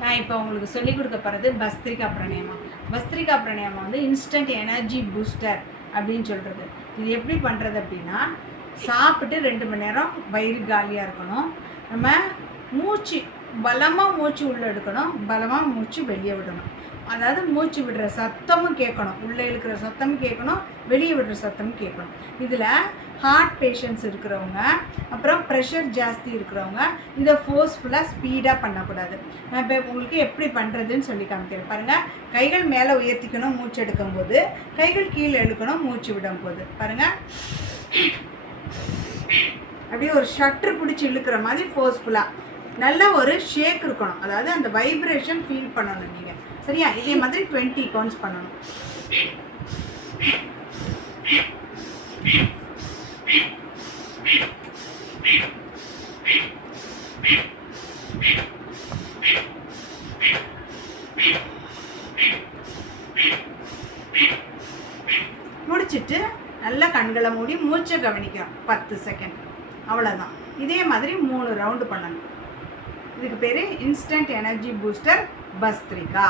நான் இப்போ உங்களுக்கு சொல்லிக் கொடுக்க போகிறது பஸ்திரிகா பிராணாயாமம். பஸ்திரிகா பிராணாயாமம் வந்து இன்ஸ்டன்ட் எனர்ஜி பூஸ்டர் அப்படின்னு சொல்கிறது. இது எப்படி பண்ணுறது அப்படின்னா, சாப்பிட்டு 2 மணி நேரம் வயிறு காலியாக இருக்கணும். நம்ம மூச்சு பலமாக மூச்சு உள்ளே எடுக்கணும், பலமாக மூச்சு வெளியே விடணும். அதாவது மூச்சு விடுற சத்தமும் கேட்கணும், உள்ளே இழுக்கிற சத்தமும் கேட்கணும், வெளியே விடுற சத்தமும் கேட்கணும். இதில் ஹார்ட் பேஷண்ட்ஸ் இருக்கிறவங்க, அப்புறம் ப்ரெஷர் ஜாஸ்தி இருக்கிறவங்க இதை ஃபோர்ஸ்ஃபுல்லாக ஸ்பீடாக பண்ணக்கூடாது. நான் இப்போ உங்களுக்கு எப்படி பண்ணுறதுன்னு சொல்லி காமிக்கிறேன் பாருங்கள். கைகள் மேலே உயர்த்திக்கணும் மூச்சு எடுக்கும்போது, கைகள் கீழே இழுக்கணும் மூச்சு விடும்போது. பாருங்கள், அப்படியே ஒரு ஷட்டர் பிடிச்சி இழுக்கிற மாதிரி ஃபோர்ஸ்ஃபுல்லாக நல்ல ஒரு ஷேக் இருக்கணும். அதாவது அந்த வைப்ரேஷன் ஃபீல் பண்ணணும் நீங்கள். சரியா? இதே மாதிரி 20 கவுண்ட்ஸ் பண்ணணும். முடிச்சுட்டு நல்லா கண்களை மூடி மூச்சை கவனிக்கணும் 10 செகண்ட். அவ்வளோதான். இதே மாதிரி 3 ரவுண்டு பண்ணணும். இதுக்கு பேர் இன்ஸ்டன்ட் எனர்ஜி பூஸ்டர் பஸ்திரிகா.